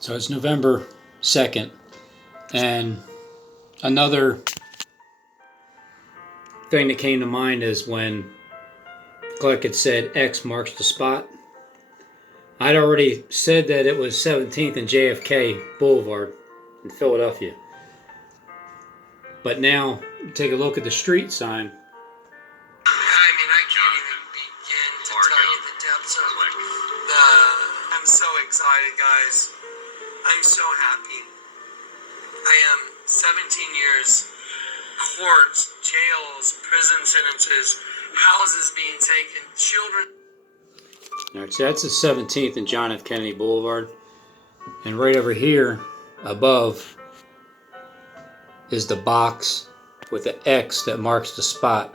So it's November 2nd, and another thing that came to mind is when Clark had said X marks the spot. I'd already said that it was 17th and JFK Boulevard in Philadelphia. But now, take a look at the street sign. I mean, I can't even begin to tell you the depths of I'm so excited, guys. I'm so happy. I am 17 years, courts, jails, prison sentences, houses being taken, children. Alright, so that's the 17th and John F. Kennedy Boulevard. And right over here, above, is the box with the X that marks the spot.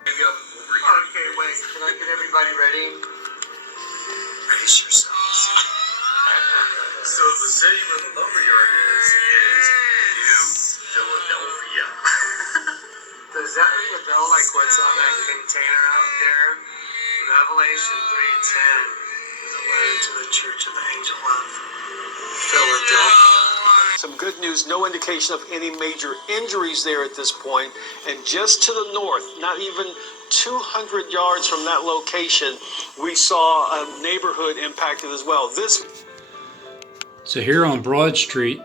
Okay, wait, can I get everybody ready? Brace yourselves. So the city where the lumberyard is New Philadelphia. Does that ring a bell like what's on that container out there? Revelation 3:10 is a letter to the Church of the Angel of Philadelphia. Some good news, no indication of any major injuries there at this point. And just to the north, not even 200 yards from that location, we saw a neighborhood impacted as well. So here on Broad Street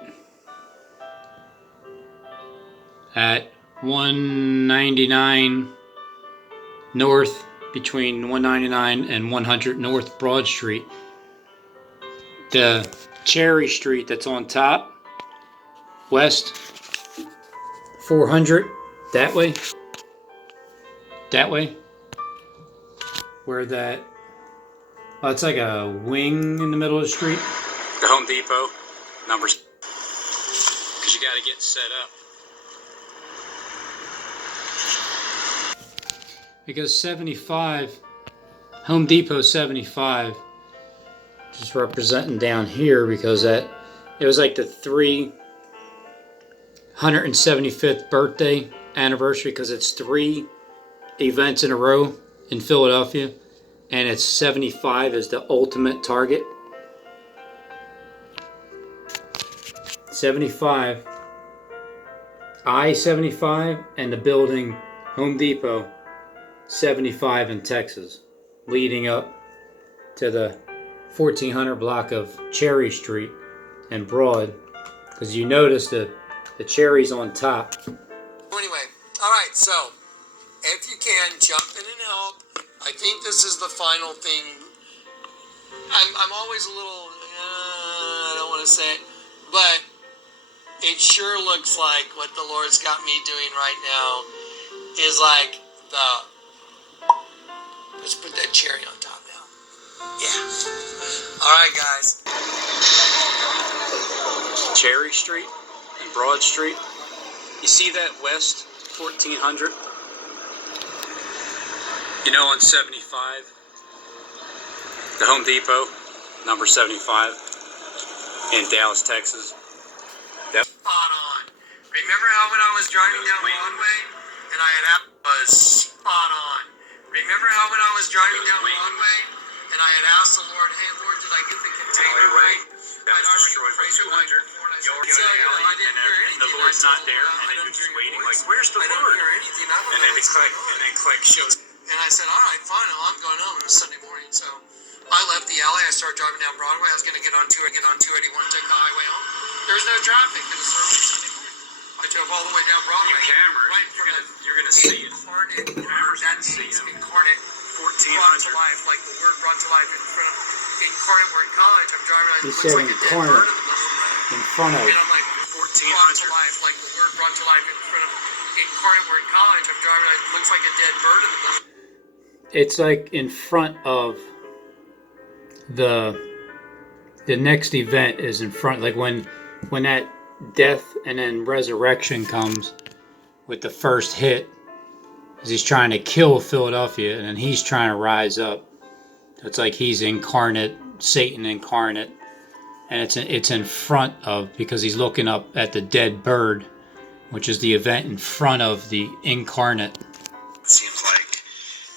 at 199 North, between 199 and 100 North Broad Street, the Cherry Street that's on top, west 400, that way, where that, oh, it's like a wing in the middle of the street. The Home Depot numbers, because you got to get set up. Because 75, Home Depot 75, just representing down here because that it was like the 375th birthday anniversary, because it's 3 events in a row in Philadelphia, and it's 75 is the ultimate target. 75, I-75, and the building Home Depot 75 in Texas, leading up to the 1400 block of Cherry Street and Broad, because you notice the cherries on top. Anyway, all right, so if you can, jump in and help. I think this is the final thing. I'm always a little, I don't want to say it, but it sure looks like what the Lord's got me doing right now is like let's put that cherry on top now. Yeah. All right, guys. Cherry Street and Broad Street. You see that west 1400? You know, on 75, the Home Depot, number 75, in Dallas, Texas. Yep. Spot on. Remember how when I was driving down Broadway and I had was spot on. Remember how when I was driving down Broadway and I had asked the Lord, hey Lord, did I get the container right? That was destroyed by 200. Y'all get an alley, and the Lord's not there, and then you're just waiting, like, where's the Lord? And then click shows. And I said, all right, fine, I'm going home. It was Sunday morning, so I left the alley. I started driving down Broadway. I was going to get on 281, take the highway home. There was no traffic. It was early Sunday morning. I drove all the way down Broadway. Your camera, right in front of you're going to see it. Incarnate, that means incarnate, 1400. brought to life, like the word brought to life in front of Incarnate Word College. I'm driving, it He looks said like a dead bird in the middle of the road. in front of. And I'm like, brought to life, like the word brought to life in front of Incarnate Word College. I'm driving, it looks like a dead bird in the middle. It's like in front of the next event is in front, like when that death and then resurrection comes with the first hit, as he's trying to kill Philadelphia and then he's trying to rise up. It's like he's incarnate, Satan incarnate, and it's in front of, because he's looking up at the dead bird, which is the event in front of the incarnate. It seems like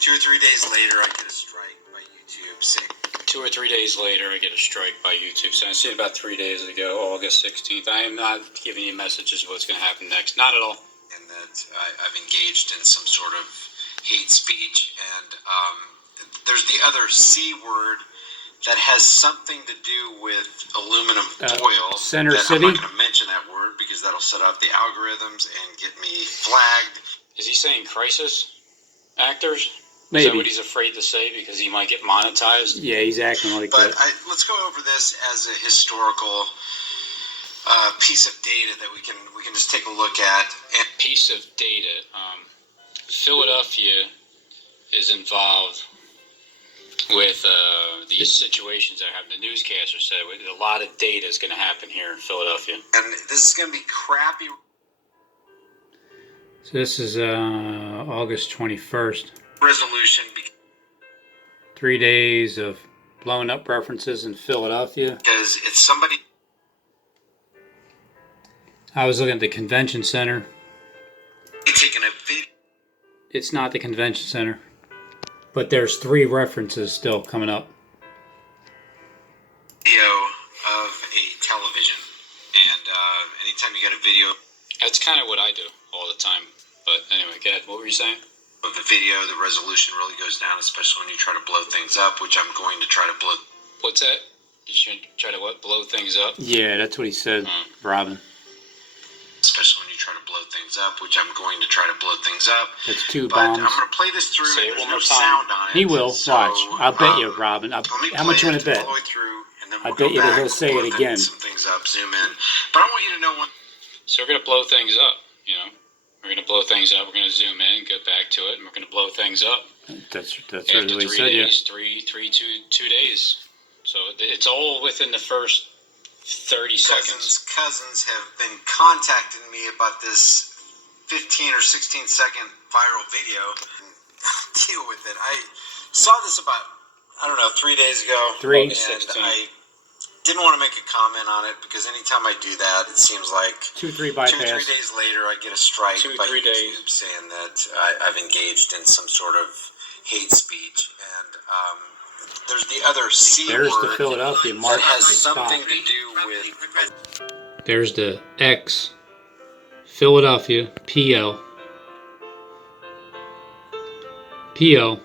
2 or 3 days later, I get a strike by YouTube saying. 2 or 3 days later, I get a strike by YouTube. So I see it about 3 days ago, August 16th. I am not giving you messages of what's going to happen next. Not at all. And that I've engaged in some sort of hate speech. And there's the other C word that has something to do with aluminum foil. Center City? I'm not going to mention that word because that'll set off the algorithms and get me flagged. Is he saying crisis actors? Maybe. Is that what he's afraid to say because he might get monetized? Yeah, he's acting like But that. let's go over this as a historical piece of data that we can just take a look at. And Piece of data. Philadelphia is involved with these situations that happen. The newscaster said a lot of data is going to happen here in Philadelphia. and this is going to be crappy. So this is August 21st. Resolution 3 days of blown up references in Philadelphia. because it's somebody I was looking at the convention center. taking a video It's not the convention center, but there's 3 references still coming up. of a television, and anytime you get a video That's kind of what I do all the time. But anyway, go ahead. What were you saying? of the video, the resolution really goes down, especially when you try to blow things up, which I'm going to try to blow. What's that? You should try to what? Blow things up? Yeah, that's what he said, Robin. Especially when you try to blow things up, which I'm going to try to blow things up. That's 2 But bombs. I'm going to play this through. Say it There's one no more time. sound on it. He will. So, Watch. I'll bet you, Robin. let me How much you play want to bet? all the way through, and then I we'll bet go you that back, he'll say blow it again. some things up, zoom in. But I want you to know one. So we're going to blow things up, you know? We're going to blow things up. We're going to zoom in, get back to it, and we're going to blow things up. That's After really what he 3 said, yeah. days, 2 days. So it's all within the first 30 seconds. Cousins have been contacting me about this 15 or 16 second viral video. Deal with it. I saw this about, 3 days ago. 3? And 16. I didn't want to make a comment on it because anytime I do that, it seems like 2-3 2 bypass. 3 days later I get a strike 2, by 3 YouTube days. saying that I've engaged in some sort of hate speech. And there's the other C There's word the Philadelphia that mark has at the something spot. to do with. There's the X, Philadelphia, PL. PL.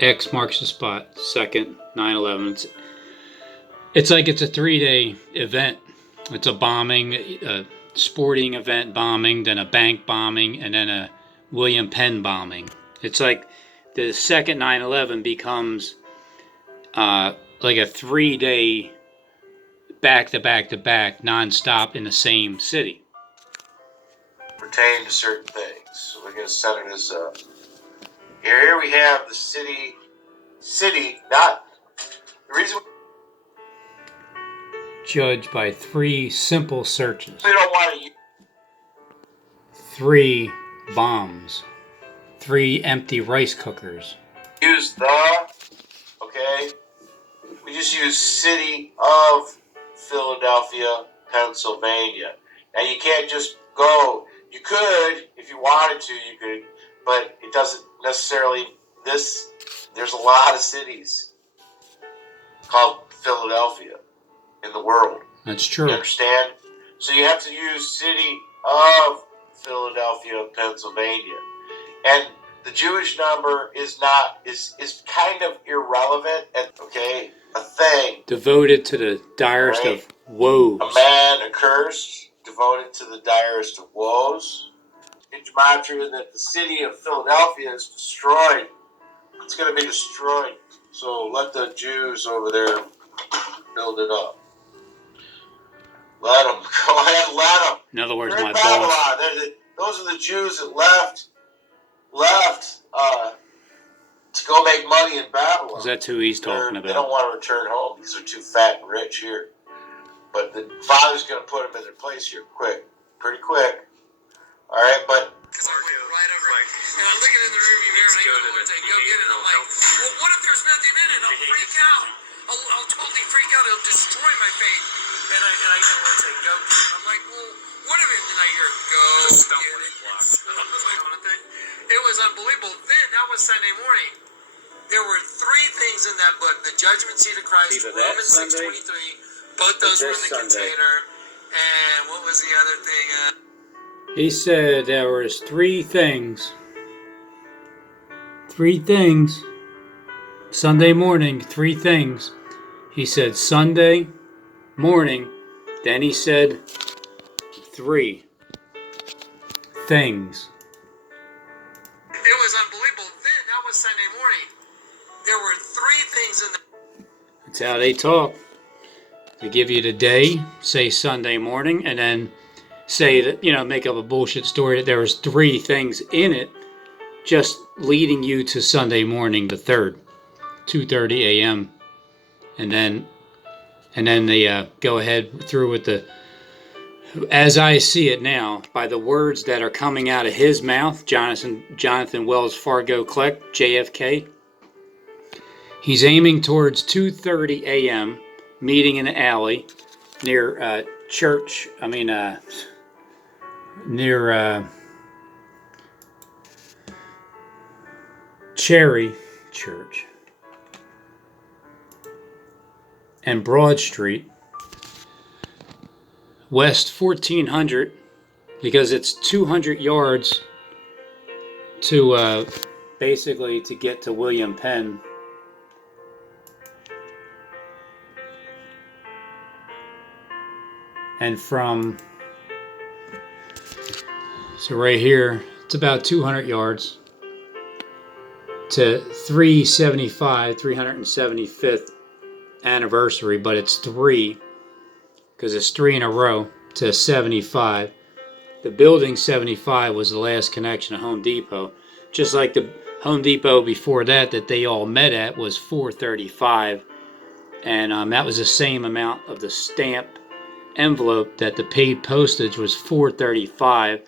X marks the spot. Second, 9/11. It's like it's a 3-day event. It's a bombing, a sporting event bombing, then a bank bombing, and then a WillPenn bombing. It's like the second 9/11 becomes like a 3-day back to back to back non-stop in the same city. Pertain to certain things. So we're going to center this up. Here we have the city, not the reason Judged by 3 simple searches. we don't want to 3 bombs. 3 empty rice cookers. use okay? We just use city of Philadelphia, Pennsylvania. Now you can't just go. You could, if you wanted to, you could, but it doesn't necessarily, there's a lot of cities called Philadelphia in the world. That's You true. understand? So you have to use city of Philadelphia, Pennsylvania. And the Jewish number is kind of irrelevant, and okay, a thing. Devoted to the direst Right. of woes. A man accursed, devoted to the direst of woes. In gematria that the city of Philadelphia is destroyed. It's going to be destroyed. So let the Jews over there build it up. Let them. Go ahead, let them. In other words, They're my in boss. Babylon. Those are the Jews that left to go make money in Babylon. That's who he's talking They don't about. want to return home because they're too fat and rich here. But the Father's going to put them in their place here pretty quick. All right, but Because I went right over it, and I look at it in the rearview mirror, and I go to and say, go get it. I'm like, well, what if there's nothing in it? I'll freak out. I'll totally freak out. It'll destroy my faith. And I go and say, go get it. I'm like, well, what if it? And then I hear, go get it. So I was like, It was unbelievable. Then, that was Sunday morning. There were three things in that book: the judgment seat of Christ, Either that Romans Sunday, 6:23. Both those were in the Sunday. container. And what was the other thing? He said there was three things. Three things. Sunday morning, three things. He said Sunday morning. Then he said three things. It was unbelievable. Then, that was Sunday morning. There were three things in the... That's how they talk. They give you the day, say Sunday morning, and then say that, make up a bullshit story that there was three things in it, just leading you to Sunday morning, the 3rd, 2:30 a.m. And then they go ahead through with the, as I see it now, by the words that are coming out of his mouth, Jonathan Wells Fargo Kleck, JFK, he's aiming towards 2:30 a.m., meeting in the alley near Cherry Church and Broad Street, West 1400, because it's 200 yards to basically to get to WillPenn. And so right here, it's about 200 yards to 375th anniversary, but it's 3 because it's 3 in a row to 75. The building 75 was the last connection to Home Depot, just like the Home Depot before that they all met at was 435, and that was the same amount of the stamp envelope that the paid postage was 435.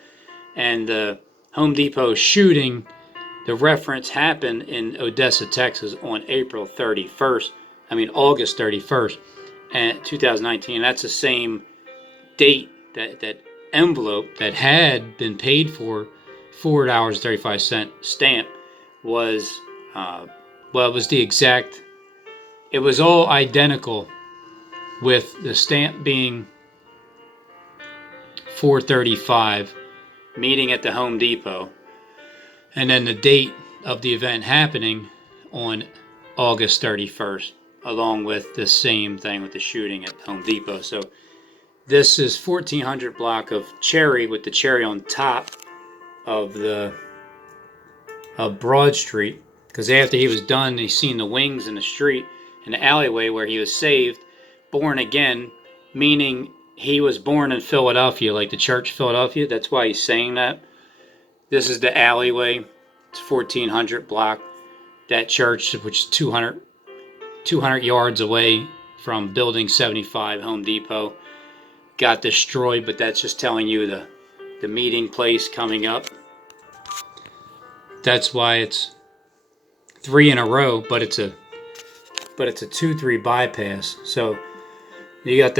And the Home Depot shooting, the reference happened in Odessa, Texas on August 31st, and 2019. That's the same date that envelope that had been paid for $4.35 stamp was, it was the exact, it was all identical with the stamp being 435, meeting at the Home Depot, and then the date of the event happening on August 31st, along with the same thing with the shooting at Home Depot. So this is 1400 block of Cherry with the cherry on top of Broad Street, because after he was done, he seen the wings in the street in the alleyway where he was saved, born again, meaning he was born in Philadelphia, like the church Philadelphia. That's why he's saying that. This is the alleyway. It's 1400 block. That church, which is 200 yards away from Building 75, Home Depot, got destroyed. But that's just telling you the meeting place coming up. That's why it's 3 in a row, but it's a 2-3 bypass. So you got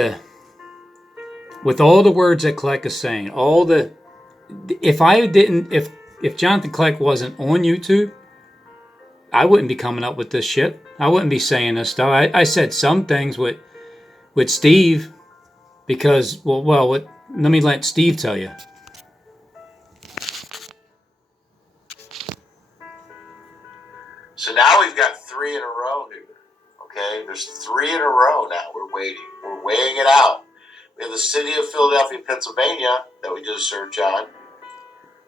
with all the words that Kleck is saying, if Jonathan Kleck wasn't on YouTube, I wouldn't be coming up with this shit. I wouldn't be saying this stuff. I said some things with Steve because, let me let Steve tell you. So now we've got 3 in a row here. Okay, there's 3 in a row now. We're waiting. We're weighing it out. We have the city of Philadelphia, Pennsylvania, that we did a search on.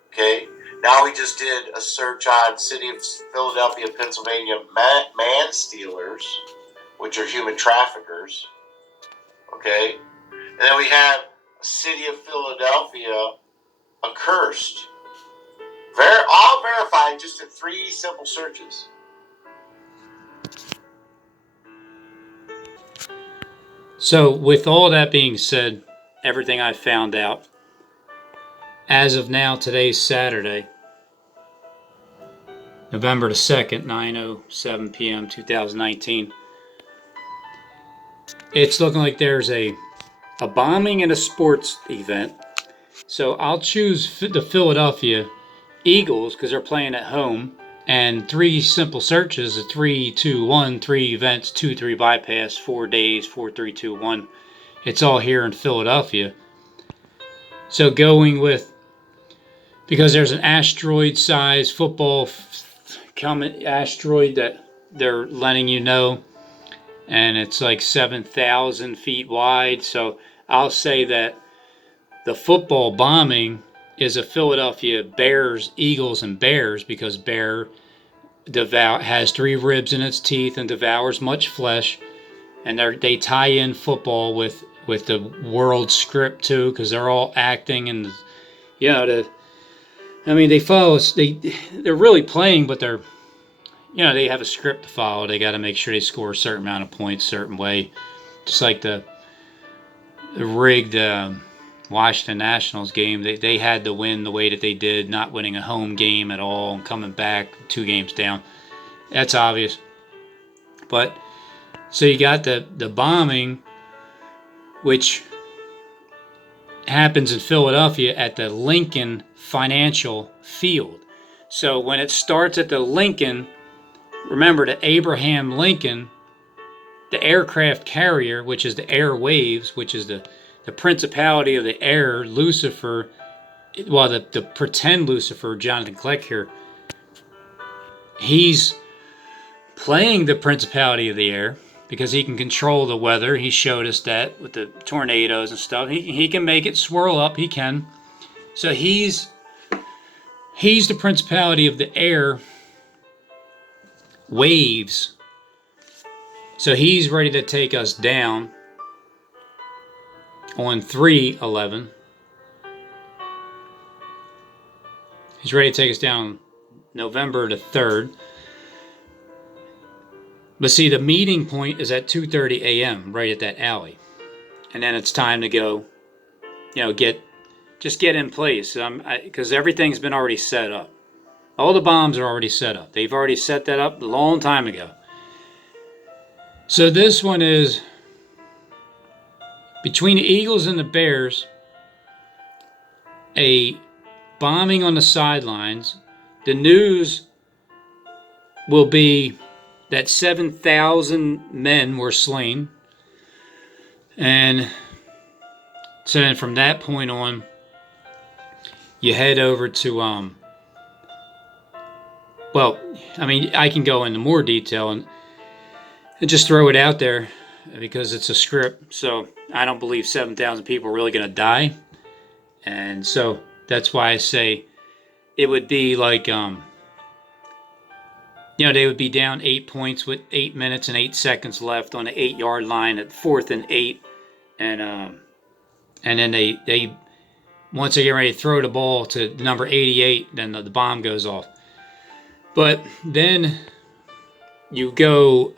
Okay, now we just did a search on city of Philadelphia, Pennsylvania man stealers, which are human traffickers. Okay, and then we have city of Philadelphia accursed. All verified just in 3 simple searches. So with all that being said, everything I found out, as of now, today's Saturday, November the 2nd, 9:07 p.m., 2019. It's looking like there's a bombing in a sports event. So I'll choose the Philadelphia Eagles, because they're playing at home, and 3 simple searches: a 3-2-1, 3 events, 2-3 bypass, 4 days, 4-3-2-1. It's all here in Philadelphia. So going with, because there's an asteroid-sized football comet asteroid that they're letting you know, and it's like 7,000 feet wide. So I'll say that the football bombing is a Philadelphia Bears, Eagles, and Bears, because bear has 3 ribs in its teeth and devours much flesh, and they tie in football with the world script too, because they're all acting, and they follow. They're really playing, but they have a script to follow. They got to make sure they score a certain amount of points, a certain way, just like the rigged Washington Nationals game. They had to win the way that they did, not winning a home game at all and coming back 2 games down. That's obvious. But so you got the bombing, which happens in Philadelphia at the Lincoln Financial Field. So when it starts at the Lincoln, remember that Abraham Lincoln, the aircraft carrier, which is the airwaves, which is the principality of the air, Lucifer, well, the pretend Lucifer, Jonathan Kleck here, he's playing the principality of the air because he can control the weather. He showed us that with the tornadoes and stuff. He can make it swirl up. He can. So he's the principality of the air waves. So he's ready to take us down on 3/11. He's ready to take us down November the 3rd. But see, the meeting point is at 2:30 a.m. right at that alley. And then it's time to go, get in place. Because everything's been already set up. All the bombs are already set up. They've already set that up a long time ago. So this one is between the Eagles and the Bears, a bombing on the sidelines. The news will be that 7,000 men were slain. And so then from that point on, you head over to, I can go into more detail and just throw it out there because it's a script. So I don't believe 7,000 people are really going to die. And so that's why I say it would be like, they would be down 8 points with 8 minutes and 8 seconds left on the 8-yard line at 4th and 8. And then they once they get ready to throw the ball to number 88, then the bomb goes off. But then you go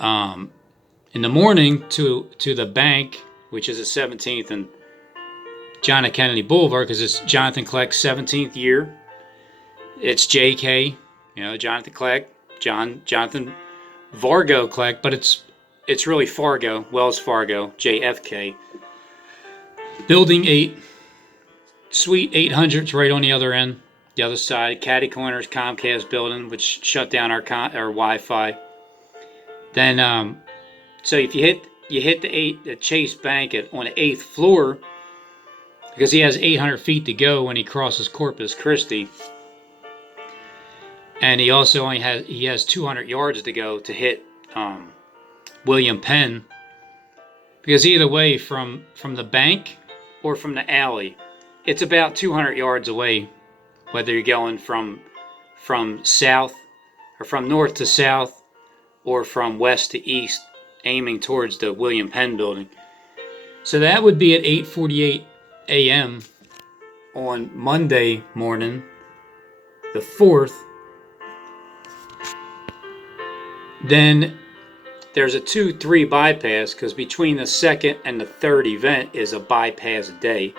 in the morning to the bank, which is at 17th and John F. Kennedy Boulevard, because it's Jonathan Kleck's 17th year. It's JK, Jonathan Kleck, Jonathan Vargo Kleck, but it's really Fargo, Wells Fargo, JFK. Building 8, Suite 800's right on the other end, the other side. Caddy Corners, Comcast building, which shut down our Wi-Fi. Then, so if you hit the Chase Bank on the 8th floor, because he has 800 feet to go when he crosses Corpus Christi, and he also has 200 yards to go to hit WillPenn, because either way, from the bank or from the alley, it's about 200 yards away, whether you're going from south or from north to south or from west to east, aiming towards the WillPenn building. So that would be at 8:48 a.m. on Monday morning, the 4th. Then there's a 2-3 bypass, because between the 2nd and the 3rd event is a bypass day.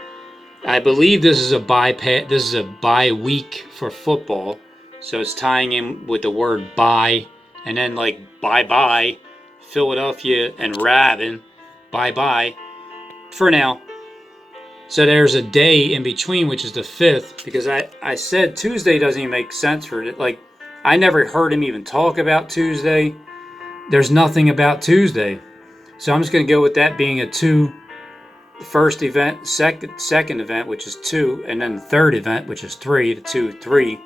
I believe this is a bypass. This is a bye week for football, so it's tying in with the word bye, and then like bye Philadelphia and Rabin, bye for now. So there's a day in between, which is the 5th, because I said Tuesday doesn't even make sense for it. Like, I never heard him even talk about Tuesday. There's nothing about Tuesday. So I'm just going to go with that being a 2, first event, second event, which is 2, and then the third event, which is 3, the 2, 3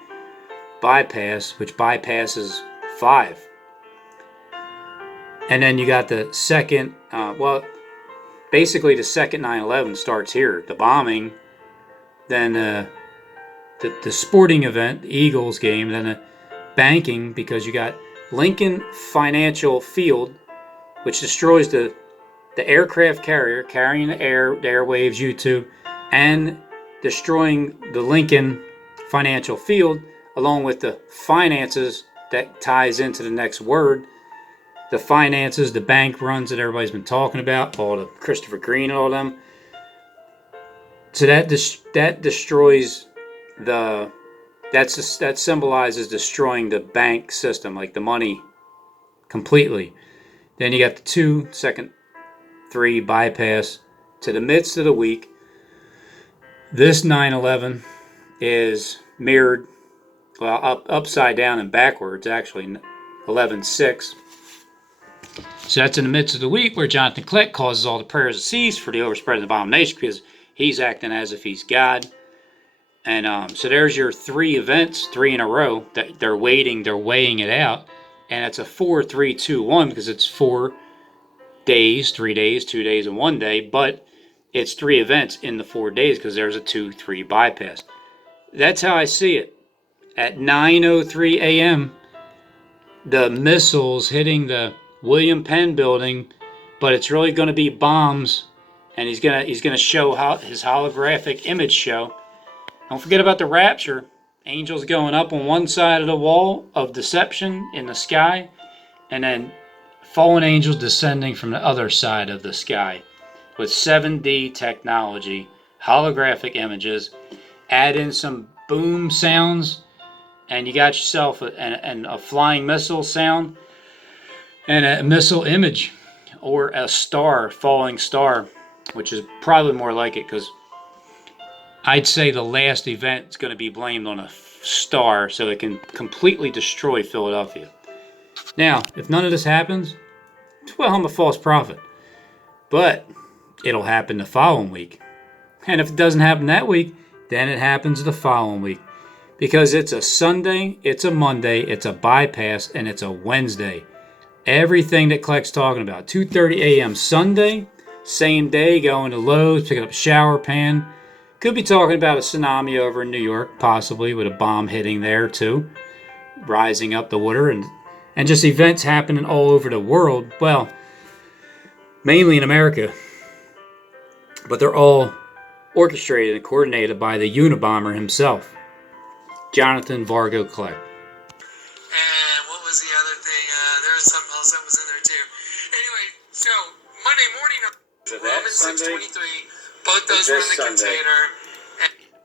bypass, which bypasses 5. And then you got the second, basically the second 9/11 starts here. The bombing, then the sporting event, the Eagles game, then the banking, because you got Lincoln Financial Field, which destroys the aircraft carrier carrying the airwaves, YouTube, and destroying the Lincoln Financial Field, along with the finances that ties into the next word. The finances, the bank runs that everybody's been talking about, all the Christopher Green and all them. So that destroys that symbolizes destroying the bank system, like the money, completely. Then you got the 2, second, 3 bypass to the midst of the week. This 9/11 is mirrored, well, upside down and backwards, actually, 11/6. So that's in the midst of the week where Jonathan Kleck causes all the prayers to cease for the overspread of the abomination, because he's acting as if he's God. And so there's your 3 events, 3 in a row that they're weighing it out, and it's a 4, 3, 2, 1 because it's 4 days, 3 days, 2 days, and 1 day, but it's 3 events in the 4 days because there's a 2, 3 bypass. That's how I see it. At 9:03 a.m., the missiles hitting the WillPenn building, but it's really going to be bombs, and he's gonna show how his holographic image show. Don't forget about the rapture. Angels going up on one side of the wall of deception in the sky, and then fallen angels descending from the other side of the sky with 7D technology, holographic images. Add in some boom sounds, and you got yourself a flying missile sound and a missile image, or a star, falling star, which is probably more like it, because I'd say the last event is going to be blamed on a star so it can completely destroy Philadelphia. Now, if none of this happens, well, I'm a false prophet. But it'll happen the following week. And if it doesn't happen that week, then it happens the following week. Because it's a Sunday, it's a Monday, it's a bypass, and it's a Wednesday. Everything that Kleck's talking about. 2:30 a.m. Sunday, same day, going to Lowe's, picking up a shower pan. Could be talking about a tsunami over in New York, possibly, with a bomb hitting there too, rising up the water, and just events happening all over the world. Well, mainly in America, but they're all orchestrated and coordinated by the Unabomber himself, Jonathan Vargo Kleck. And what was the other thing? There was something else that was in there too. Anyway, so Monday morning, Romans 6:23. Both those were in the container.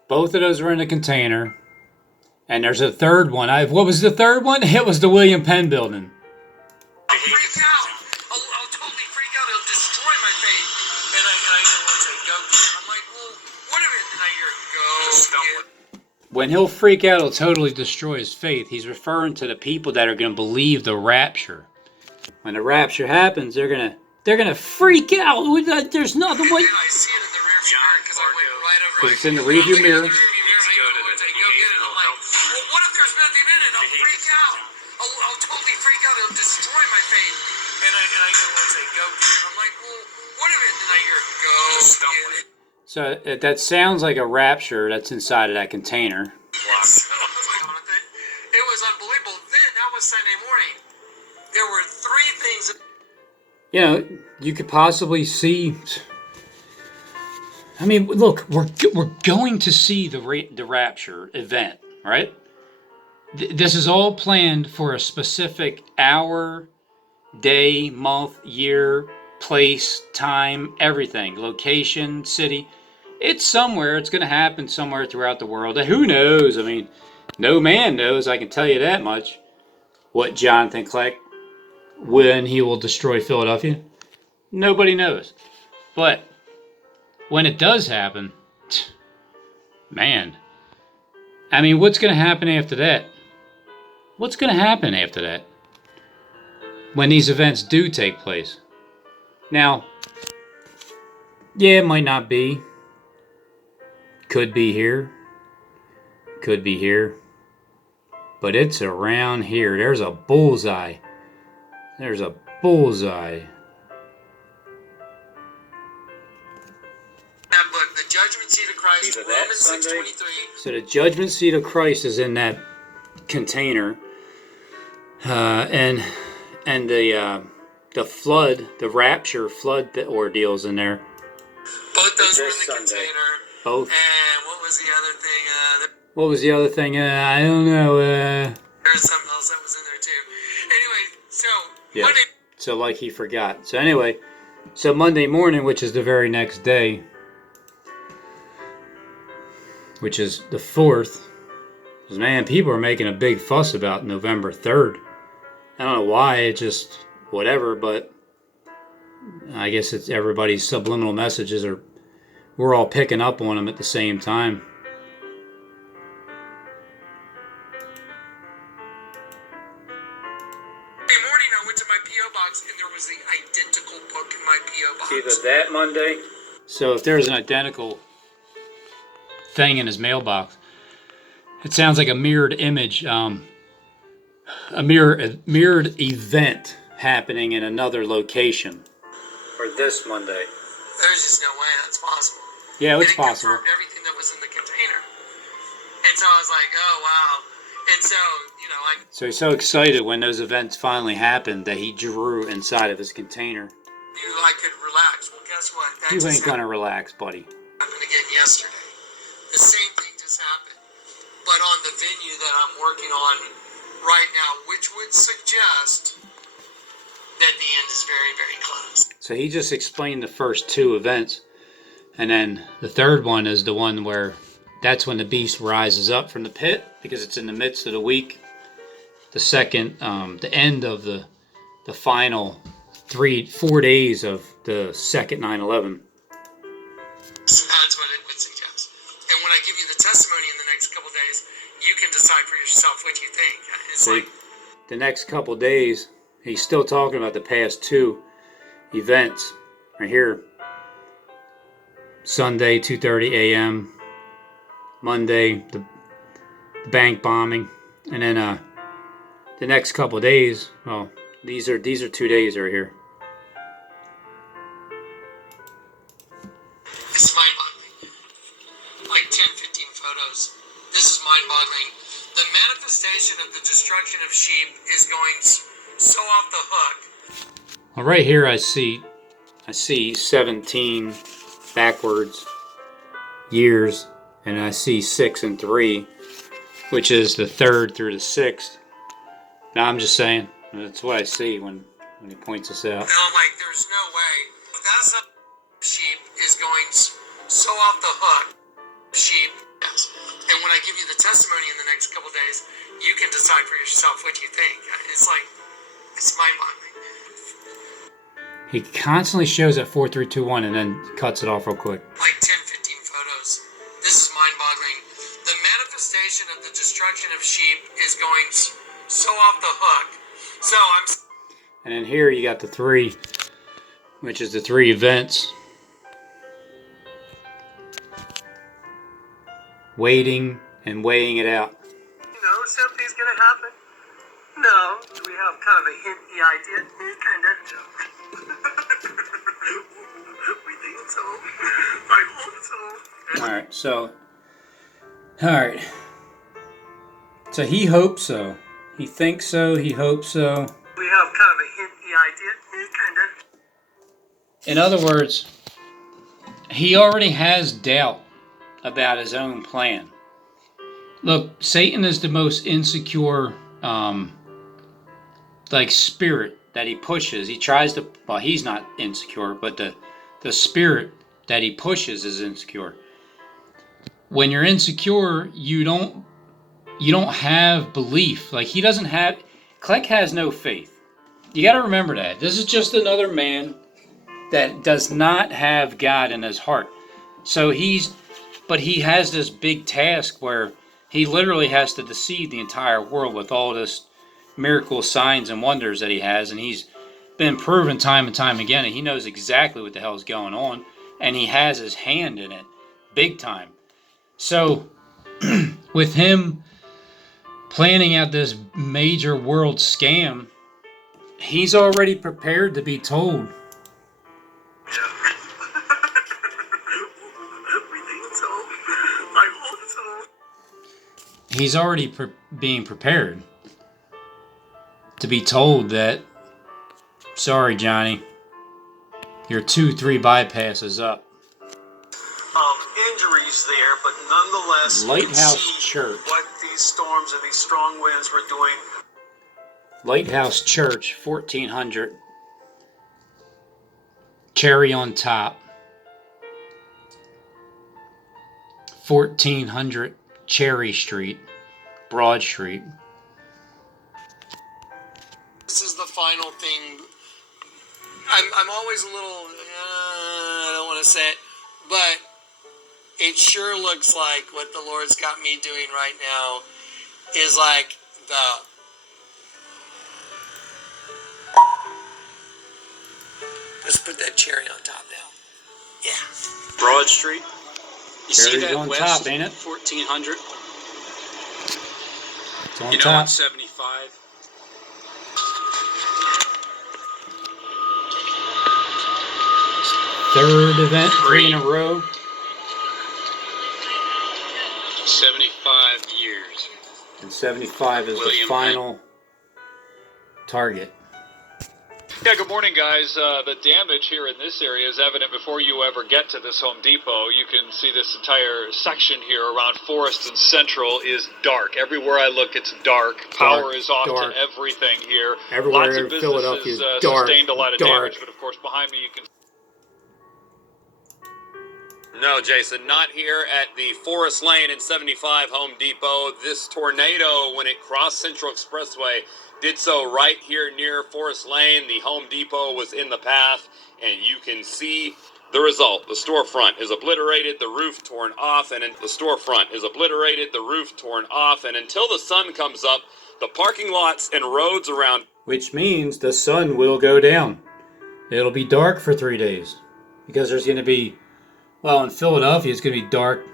Both of those were in the container. And there's a third one. What was the third one? It was the WillPenn building. I'll freak out. I'll totally freak out. It'll destroy my faith. And I hear one say, go get it. I'm like, well, what if it? And I hear, go get it. When he'll freak out, it'll totally destroy his faith. He's referring to the people that are going to believe the rapture. When the rapture happens, they're gonna freak out. There's nothing. And then I see it in the rear view mirror because I went right over. Because it's in the rearview mirror. Go get it. I'm like, well, what if there's nothing in it? I'll freak out. I'll totally freak out. It'll destroy my faith. And I hear one say, go get it. I'm like, well, what if it? And I hear, go get it. So that sounds like a rapture that's inside of that container. Yes. It was unbelievable. Then, that was Sunday morning. There were 3 things. You know, you could possibly see. I mean, look, we're going to see the rapture event, right? This is all planned for a specific hour, day, month, year, place, time, everything, location, city. It's somewhere. It's going to happen somewhere throughout the world. Who knows? I mean, no man knows. I can tell you that much. What Jonathan Kleck, when he will destroy Philadelphia, nobody knows. But when it does happen, Man. I mean, what's going to happen after that? What's going to happen after that? When these events do take place? Now, yeah, it might not be. Could be here. Could be here. But it's around here. There's a bullseye. There's a bullseye. That book, The Judgment Seat of Christ, Romans 6:23. So the judgment seat of Christ is in that container. And the flood, the rapture flood ordeals in there. Both those were in the container. Both. And what was the other thing? What was the other thing? I don't know. There's something else that was in there too. Anyway, so Yeah. Monday. So like he forgot. So anyway, so Monday morning, which is the very next day, which is the 4th, because man, people are making a big fuss about November 3rd. I don't know why, it just whatever, but I guess it's everybody's subliminal messages are, we're all picking up on them at the same time. Morning, I went to my P.O. box and there was the identical book in my P.O. box. Either that Monday. So if there's an identical thing in his mailbox, it sounds like a mirrored image, a mirrored event happening in another location. For this Monday. There's just no way that's possible. Yeah, it's It possible. confirmed everything that was in the container. And so I was like, oh, wow. And so, you know, like, So he's so excited when those events finally happened that he drew inside of his container. knew I could relax. Well, guess what? That You just ain't gonna relax, buddy. happened again yesterday. The same thing just happened. But on the venue that I'm working on right now, which would suggest that the end is very, very close. So he just explained the first two events. And then the third one is the one where that's when the beast rises up from the pit because it's in the midst of the week. The second, the end of the final 4 days of the second 9/11. That's what it would suggest. And when I give you the testimony in the next couple of days, you can decide for yourself what you think. It's See, like, the next couple days, he's still talking about the past two events. Right here, Sunday, 2:30 a.m. Monday, the bank bombing, and then the next couple days. Well, these are 2 days right here. it's mind-boggling. Like 10, 15 photos. This is mind-boggling. The manifestation of the destruction of sheep is going so off the hook. Well, right here I see 17 backwards years, and I see 6 and 3, which is the 3rd through the 6th. Now I'm just saying, that's what I see when he points this out. And I'm like, there's no way. That's not sheep is going so off the hook. Sheep, yes. And when I give you the testimony in the next couple of days, you can decide for yourself what you think. It's like, it's mind-boggling. He constantly shows that 4, 3, 2, 1 and then cuts it off real quick. Like 10, 15 photos. This is mind-boggling. The manifestation of the destruction of sheep is going so off the hook. So I'm... And then here you got the 3, which is the 3 events. Waiting and weighing it out. You know, something's gonna happen. No. Do we have kind of a hinty idea? Kind of. We think so. I hope so. Alright, so he hopes so. He thinks so, he hopes so. We have kind of a hinty idea. Kind of. In other words, he already has doubt about his own plan. Look, Satan is the most insecure spirit that he pushes. He tries to, well, he's not insecure, but the spirit that he pushes is insecure. When you're insecure, you don't have belief. Like he doesn't have, Kleck has no faith. You got to remember that. This is just another man that does not have God in his heart. So he's But he has this big task where he literally has to deceive the entire world with all this miracle signs and wonders that he has, and he's been proven time and time again, and he knows exactly what the hell is going on, and he has his hand in it big time. So with him planning out this major world scam, he's already prepared to be told. He's already being prepared to be told that, sorry, Johnny, your 2-3 bypass is up. Injuries there, but nonetheless, Lighthouse you can see Church. what these storms and these strong winds were doing. Lighthouse Church, 1400. Cherry on top. 1400 Cherry Street, Broad Street. This is the final thing. I'm always a little, I don't want to say it, but it sure looks like what the Lord's got me doing right now is like let's put that cherry on top now. Yeah. Broad Street. You see Cherry's that on west top, ain't it? 1400. It's on You know, top. on 75. Third event, 3 in a row. 75 years. And 75 is the WillPenn. final target. Yeah, good morning, guys. The damage here in this area is evident before you ever get to this Home Depot. You can see this entire section here around Forest and Central is dark. Everywhere I look, it's dark. Power is off dark. to everything here. Everywhere Lots in of Philadelphia businesses is dark, sustained a lot of dark. damage, but of course behind me you can. No, Jason, not here at the Forest Lane in 75 Home Depot. This tornado, when it crossed Central Expressway, did so right here near Forest Lane. The Home Depot was in the path, and you can see the result. The storefront is obliterated, the roof torn off, and the storefront is obliterated, the roof torn off, and until the sun comes up, the parking lots and roads around. Which means the sun will go down. It'll be dark for 3 days. Because there's going to be, well, in Philadelphia, it's going to be dark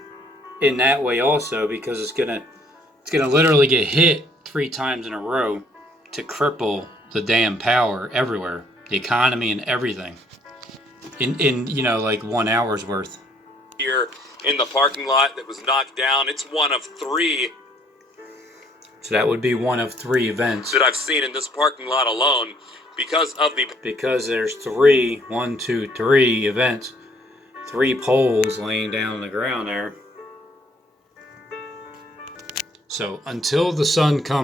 in that way also, because it's going to literally get hit 3 times in a row to cripple the damn power everywhere, the economy and everything, in you know, like 1 hour's worth. Here in the parking lot that was knocked down, it's one of 3 So that would be one of 3 events. that I've seen in this parking lot alone because of the. Because there's 3 events, 3 poles laying down on the ground there. So until the sun comes